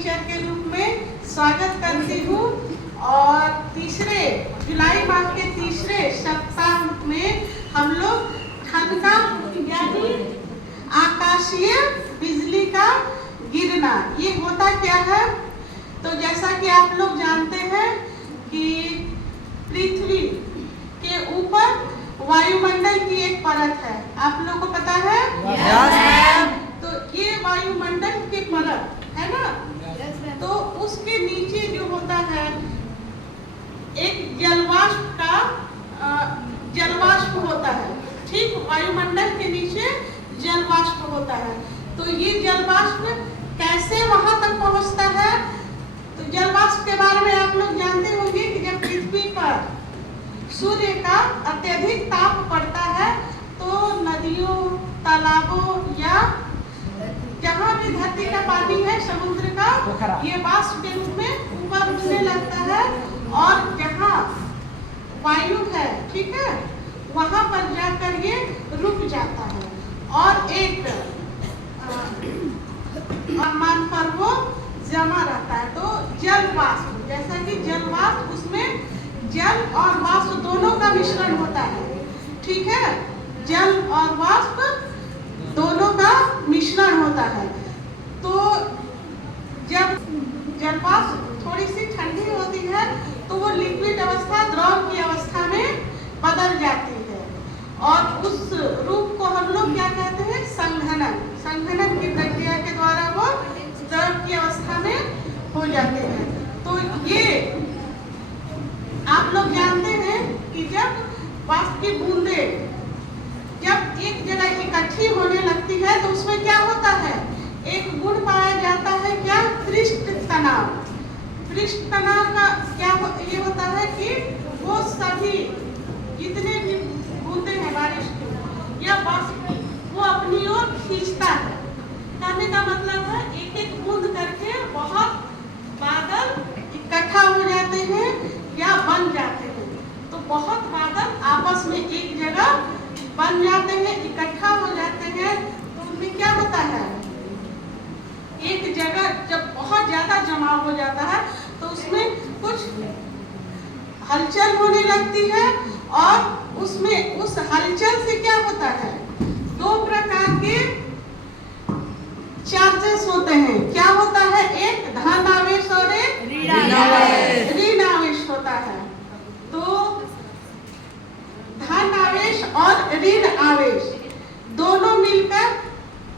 Teacher के रूप में स्वागत करती हूँ। और तीसरे जुलाई माह के तीसरे सप्ताह में हम लोग ठनका यानी आकाशीय बिजली का गिरना, ये होता क्या है। तो जैसा कि आप लोग जानते हैं कि पृथ्वी के ऊपर वायुमंडल की एक परत है, आप लोगों को पता है? तो ये वायुमंडल की परत है ना, तो उसके नीचे जो होता है एक जलवाष्प होता है। ठीक, वायुमंडल के नीचे जलवाष्प होता है। तो ये जलवाष्प कैसे वहां तक पहुंचता है? तो जलवाष्प के बारे में आप लोग जानते होंगे कि जब पृथ्वी पर सूर्य का अत्यधिक ताप पड़ता है तो नदियों, तालाबों या जहाँ भी धरती का पानी है, समुद्र का, ये वाष्प के रूप में ऊपर उठने लगता है और जहाँ वायु है, ठीक है, वहां पर जाकर ये रुक जाता है और एक मान पर वो जमा रहता है। तो जल वाष्प, जैसा कि जल वाष्प, उसमें जल और वाष्प दोनों का मिश्रण होता है। ठीक है, जल और वाष्प दोनों का मिश्रण होता है। तो जब जल वाष्प थोड़ी सी ठंडी होती है तो वो लिक्विड अवस्था, द्रव की अवस्था में बदल जाती है और उस रूप को हम लोग क्या कहते हैं? संघनन। संघनन की प्रक्रिया के द्वारा वो द्रव की अवस्था में हो जाते हैं। तो ये आप लोग जानते हैं कि जब वाष्प की बूंदें जब एक जगह इकट्ठी होने लगती है तो उसमें क्या होता है? एक गुण पाया जाता है, क्या? पृष्ठ तनाव। पृष्ठ तनाव का क्या ये होता है कि वो सभी जितने भी बूंदें हैं बारिश की या वाष्प की, वो अपनी ओर खींचता है। कहने का मतलब है एक एक बूंद करके बहुत बादल इकट्ठा हो जाते हैं या बन जाते हैं। तो बहुत बादल आपस में एक जगह बन जाते हैं, इकट्ठा हो जाते हैं। तो उनमें क्या होता है? एक जगह जब बहुत ज्यादा जमाव हो जाता है तो उसमें कुछ हलचल होने लगती है और उसमें उस हलचल से क्या होता है? दो प्रकार के चार्जेस होते हैं। क्या होता है? एक धन आवेश और एक ऋण आवेश होता है। तो धन आवेश और ऋण आवेश दोनों मिलकर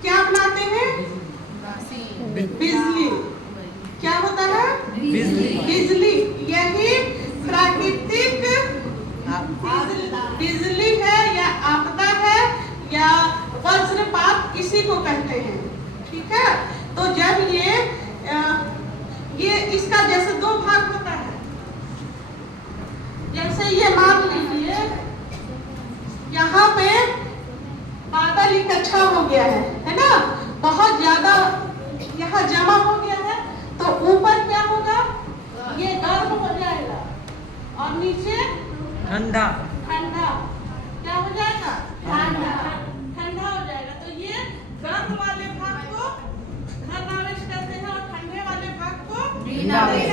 क्या बनाते हैं? बिजली। क्या होता है? बिजली। यही प्राकृतिक बिजली है या आपदा है या वज्रपात, इसी को कहते हैं। ठीक है, तो जब ये इसका जैसे दो भाग होता है। जैसे ये मान लीजिए यहाँ पे बादल इकट्ठा हो गया है ना, बहुत ज्यादा यहाँ जमा हो गया है, तो ऊपर क्या होगा? ये गर्म हो जाएगा और नीचे ठंडा। ठंडा क्या हो जाएगा? ठंडा हो जाएगा। तो ये गर्म वाले भाग को धन आवेश कहते हैं और ठंडे वाले भाग को ऋण आवेश।